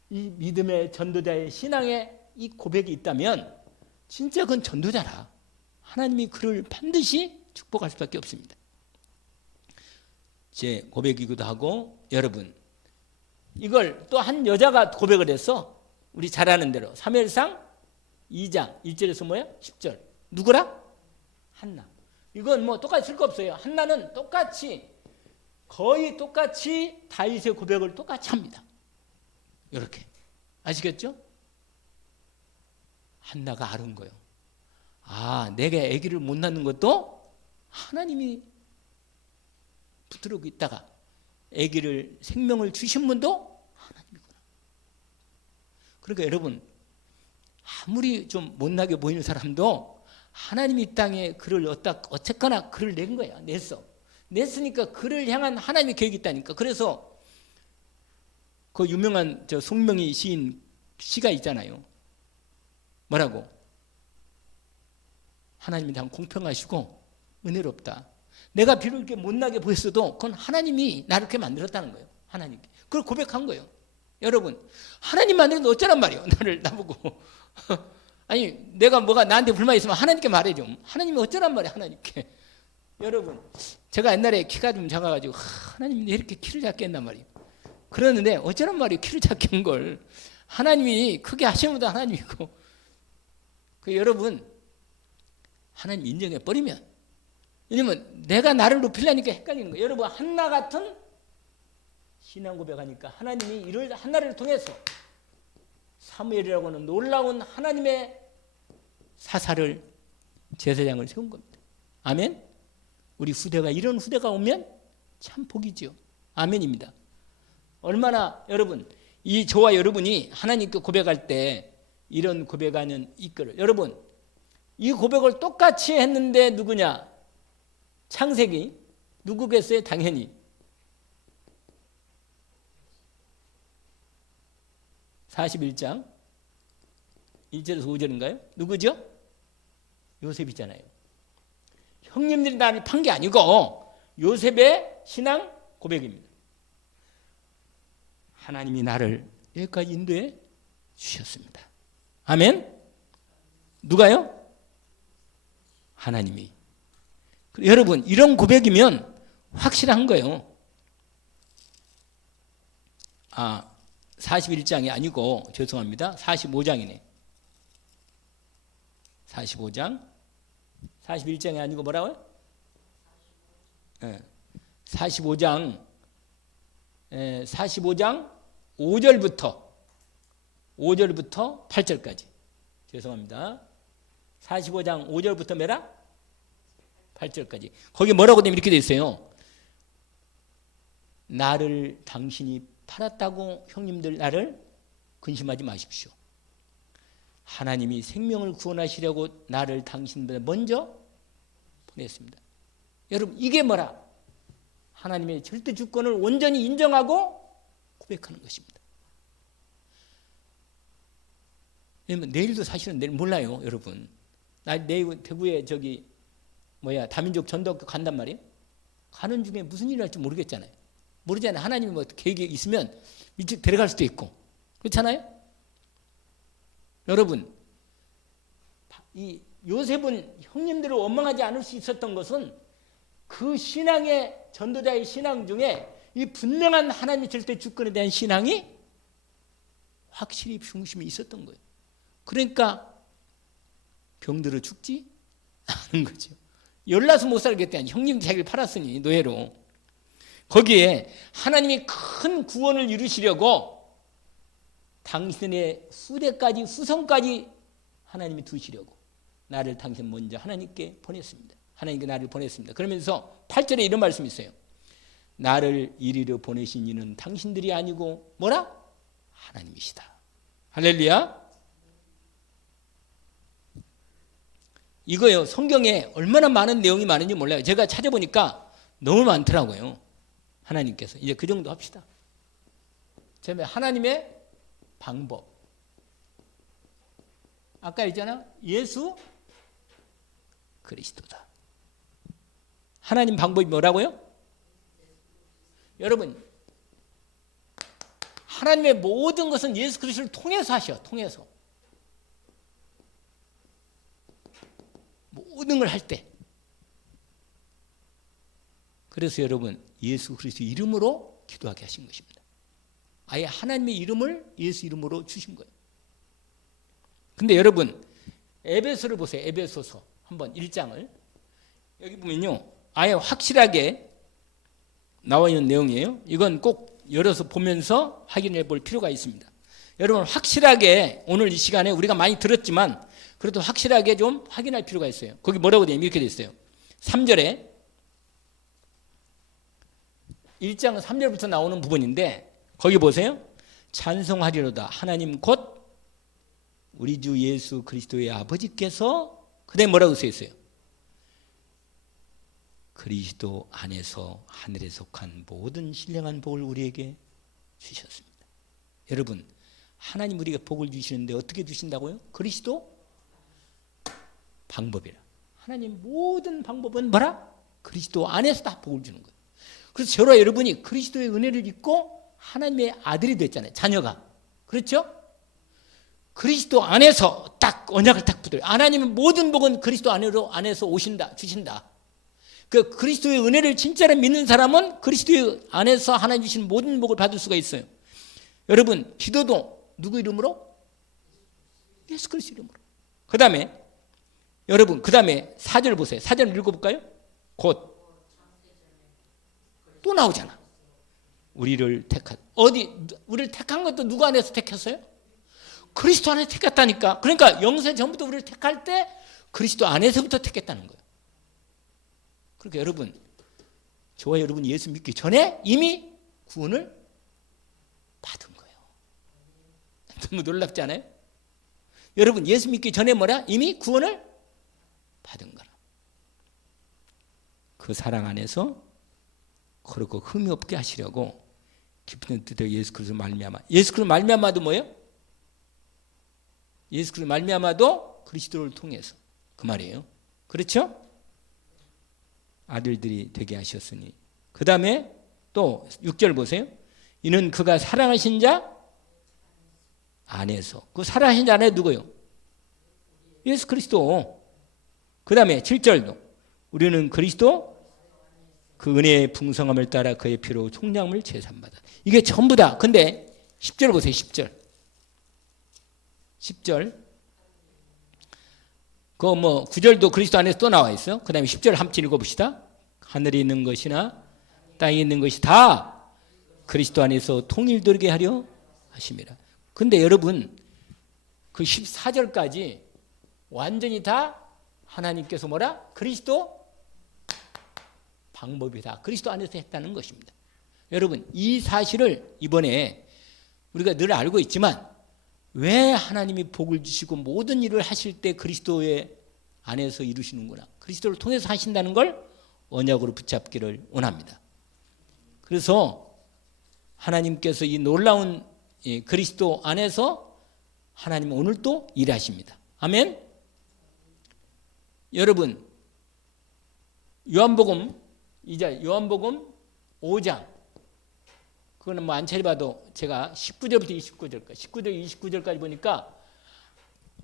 이 믿음의 전도자의 신앙의 이 고백이 있다면 진짜 그건 전도자라. 하나님이 그를 반드시 축복할 수밖에 없습니다. 제 고백이기도 하고 여러분 이걸 또 한 여자가 고백을 해서 우리 잘 아는 대로 사무엘상 2장 1절에서 뭐야? 10절 누구라? 한나. 이건 뭐 똑같이 쓸 거 없어요. 한나는 거의 똑같이 다윗의 고백을 똑같이 합니다. 이렇게 아시겠죠? 한나가 아는 거예요. 아, 내가 아기를 못 낳는 것도 하나님이 붙들고 있다가 아기를 생명을 주신 분도 하나님이구나. 그러니까 여러분 아무리 좀 못나게 보이는 사람도 하나님이 이 땅에 그를 어쨌거나 그를 낸 거야. 냈으니까 그를 향한 하나님의 계획이 있다니까. 그래서 그 유명한 송명희 시인 시가 있잖아요. 뭐라고? 하나님이 당 공평하시고 은혜롭다. 내가 비록 이렇게 못나게 보였어도 그건 하나님이 나를 이렇게 만들었다는 거예요. 하나님께. 그걸 고백한 거예요. 여러분 하나님 만드는데 어쩌란 말이에요. 나보고. 아니 내가 뭐가 나한테 불만이 있으면 하나님께 말해 좀. 하나님이 어쩌란 말이에요. 하나님께. 여러분 제가 옛날에 키가 좀 작아가지고 하나님이 왜 이렇게 키를 작게 했단 말이에요. 그러는데 어쩌란 말이에요. 키를 작게 한 걸. 하나님이 크게 하시는 분도 하나님이고. 여러분 하나님 인정해 버리면 왜냐면 내가 나를 높이려니까 헷갈리는 거예요. 여러분 한나 같은 신앙 고백하니까 하나님이 이를 한나를 통해서 사무엘이라고 하는 놀라운 하나님의 사사를 제사장을 세운 겁니다. 아멘. 우리 후대가 이런 후대가 오면 참 복이죠. 아멘입니다. 얼마나 여러분 이 저와 여러분이 하나님께 고백할 때 이런 고백하는 이끌을 여러분 이 고백을 똑같이 했는데 누구냐? 창세기 누구겠어요? 당연히 41장 1절에서 5절인가요? 누구죠? 요셉이잖아요. 형님들이 나를 판 게 아니고 요셉의 신앙 고백입니다. 하나님이 나를 여기까지 인도해 주셨습니다. 아멘. 누가요? 하나님이. 여러분 이런 고백이면 확실한 거예요. 41장이 아니고 죄송합니다. 45장이네. 45장 41장이 아니고 뭐라고요? 45장 5절부터 8절까지 죄송합니다. 45장 5절부터 메라 8절까지 거기 뭐라고 되면 이렇게 돼 있어요. 나를 당신이 팔았다고 형님들 나를 근심하지 마십시오. 하나님이 생명을 구원하시려고 나를 당신보다 먼저 보냈습니다. 여러분 이게 뭐라? 하나님의 절대 주권을 온전히 인정하고 고백하는 것입니다. 왜냐면 내일도 사실은 내일 몰라요. 여러분 내일 대구에 다민족 전도학교 간단 말이에요. 가는 중에 무슨 일이 날지 모르겠잖아요. 모르잖아요. 하나님이 뭐 계획이 있으면 일찍 데려갈 수도 있고 그렇잖아요. 여러분 이 요셉은 형님들을 원망하지 않을 수 있었던 것은 그 신앙의 전도자의 신앙 중에 이 분명한 하나님의 절대 주권에 대한 신앙이 확실히 중심이 있었던 거예요. 그러니까 병들어 죽지 않은 거죠. 열나서 못 살겠다니 형님 자기를 팔았으니 노예로. 거기에 하나님이 큰 구원을 이루시려고 당신의 후손까지 하나님이 두시려고 나를 당신 먼저 하나님께 보냈습니다. 하나님께 나를 보냈습니다. 그러면서 8절에 이런 말씀이 있어요. 나를 이리로 보내신 이는 당신들이 아니고 뭐라? 하나님이시다. 할렐루야. 이거요. 성경에 얼마나 많은 내용이 많은지 몰라요. 제가 찾아보니까 너무 많더라고요. 하나님께서. 이제 그 정도 합시다. 제가 하나님의 방법. 아까 있잖아. 예수 그리스도다. 하나님 방법이 뭐라고요? 여러분, 하나님의 모든 것은 예수 그리스도를 통해서 하셔. 통해서. 모든 걸 할 때. 그래서 여러분, 예수 그리스도 이름으로 기도하게 하신 것입니다. 아예 하나님의 이름을 예수 이름으로 주신 거예요. 근데 여러분, 에베소를 보세요. 에베소서 한번 1장을. 여기 보면요. 아예 확실하게 나와 있는 내용이에요. 이건 꼭 열어서 보면서 확인해 볼 필요가 있습니다. 여러분, 확실하게 오늘 이 시간에 우리가 많이 들었지만 그래도 확실하게 좀 확인할 필요가 있어요. 거기 뭐라고 되냐면 이렇게 돼 있어요. 3절에 1장 3절부터 나오는 부분인데 거기 보세요. 찬송하리로다 하나님 곧 우리 주 예수 그리스도의 아버지께서 그다음에 뭐라고 써 있어요? 그리스도 안에서 하늘에 속한 모든 신령한 복을 우리에게 주셨습니다. 여러분, 하나님 우리에게 복을 주시는데 어떻게 주신다고요? 그리스도 방법이라. 하나님 모든 방법은 뭐라? 그리스도 안에서 다 복을 주는 거예요. 그래서 저와 여러분이 그리스도의 은혜를 입고 하나님의 아들이 됐잖아요. 자녀가. 그렇죠? 그리스도 안에서 딱 언약을 딱 붙들어요. 하나님의 모든 복은 그리스도 안에서 오신다, 주신다. 그 그리스도의 은혜를 진짜로 믿는 사람은 그리스도의 안에서 하나님 주신 모든 복을 받을 수가 있어요. 여러분, 기도도 누구 이름으로? 예수 그리스도 이름으로. 그 다음에 여러분, 그 다음에 4절 보세요. 4절 읽어볼까요? 곧 또 나오잖아. 우리를 우리를 택한 것도 누구 안에서 택했어요? 그리스도 안에서 택했다니까. 그러니까 영세 전부터 우리를 택할 때 그리스도 안에서부터 택했다는 거예요. 그러니까 여러분, 저와 여러분이 예수 믿기 전에 이미 구원을 받은 거예요. 너무 놀랍지 않아요? 여러분, 예수 믿기 전에 뭐라? 이미 구원을 받은 거라. 그 사랑 안에서 그렇고 흠이 없게 하시려고 깊은 뜻으로 예수 그리스도 말미암아. 예수 그리스도 말미암아도 뭐예요? 예수 그리스도 말미암아도 그리스도를 통해서. 그 말이에요. 그렇죠? 아들들이 되게 하셨으니. 그 다음에 또 6절 보세요. 이는 그가 사랑하신 자 안에서. 그 사랑하신 자 안에 누구요? 예수 그리스도. 그 다음에 7절도 우리는 그리스도 그 은혜의 풍성함을 따라 그의 피로 총량을 제산받아. 이게 전부 다. 근데 10절 보세요. 10절. 10절. 그 9절도 그리스도 안에서 또 나와 있어요. 그 다음에 10절 함께 읽어봅시다. 하늘에 있는 것이나 땅에 있는 것이 다 그리스도 안에서 통일되게 하려 하심이라. 근데 여러분, 그 14절까지 완전히 다 하나님께서 뭐라? 그리스도 방법이다. 그리스도 안에서 했다는 것입니다. 여러분, 이 사실을 이번에 우리가 늘 알고 있지만 왜 하나님이 복을 주시고 모든 일을 하실 때 그리스도의 안에서 이루시는구나. 그리스도를 통해서 하신다는 걸 언약으로 붙잡기를 원합니다. 그래서 하나님께서 이 놀라운 그리스도 안에서 하나님은 오늘도 일하십니다. 아멘. 여러분, 요한복음 5장, 그거는 안 찾아봐도 제가 19절부터 29절까지 보니까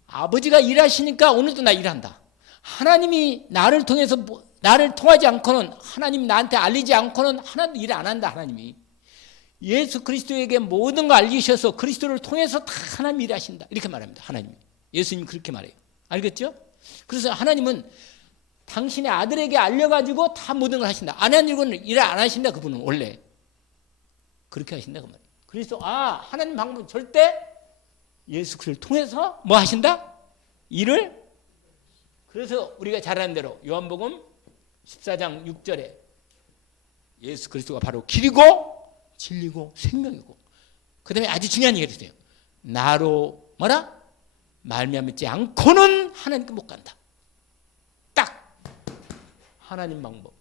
아버지가 일하시니까 오늘도 나 일한다. 하나님이 나를 통해서, 나를 통하지 않고는, 하나님이 나한테 알리지 않고는 하나님도 일 안 한다. 하나님이 예수 그리스도에게 모든 거 알리셔서 그리스도를 통해서 다 하나님이 일하신다. 이렇게 말합니다. 하나님이. 예수님이 그렇게 말해요. 알겠죠? 그래서 하나님은 당신의 아들에게 알려가지고 다 모든 걸 하신다. 안 하는 일은 일 안 하신다. 그분은 원래 그렇게 하신다 그 말이에요. 그래서 하나님 방법은 절대 예수 그리스도를 통해서 뭐 하신다? 일을. 그래서 우리가 잘 아는 대로 요한복음 14장 6절에 예수 그리스도가 바로 길이고 진리고 생명이고, 그 다음에 아주 중요한 얘기를 해주세요. 나로 뭐라? 말미암지 않고는 하나님께 못 간다. 하나님 방법.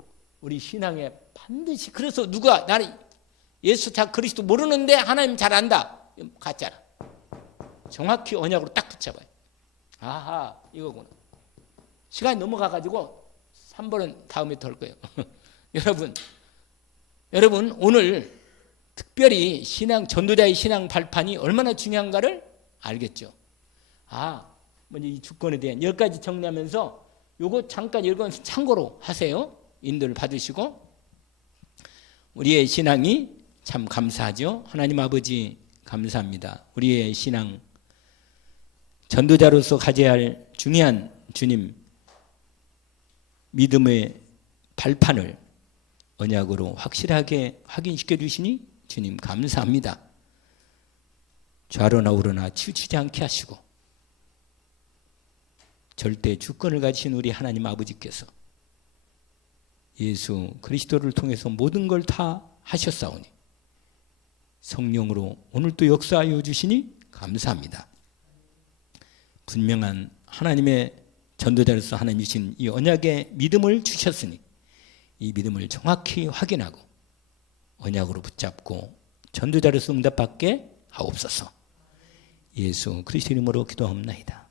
우리 신앙에 반드시, 그래서 누가 나는 예수 잘 그리스도 모르는데 하나님 잘 안다. 가짜라. 정확히 언약으로 딱 붙잡아요. 아하, 이거구나. 시간이 넘어가가지고 3번은 다음에 더 할 거예요. 여러분 오늘 특별히 전도자의 신앙 발판이 얼마나 중요한가를 알겠죠. 먼저 이 주권에 대한 10가지 정리하면서 요거 잠깐 읽어서 참고로 하세요. 인도를 받으시고. 우리의 신앙이 참 감사하죠. 하나님 아버지 감사합니다. 우리의 신앙, 전도자로서 가져야 할 중요한 주님 믿음의 발판을 언약으로 확실하게 확인시켜 주시니 주님 감사합니다. 좌로나 우로나 치우치지 않게 하시고 절대 주권을 가지신 우리 하나님 아버지께서 예수 그리스도를 통해서 모든 걸 다 하셨사오니 성령으로 오늘 또 역사하여 주시니 감사합니다. 분명한 하나님의 전도자로서 하나님 주신 이 언약의 믿음을 주셨으니 이 믿음을 정확히 확인하고 언약으로 붙잡고 전도자로서 응답받게 하옵소서. 예수 그리스도 이름으로 기도합니다.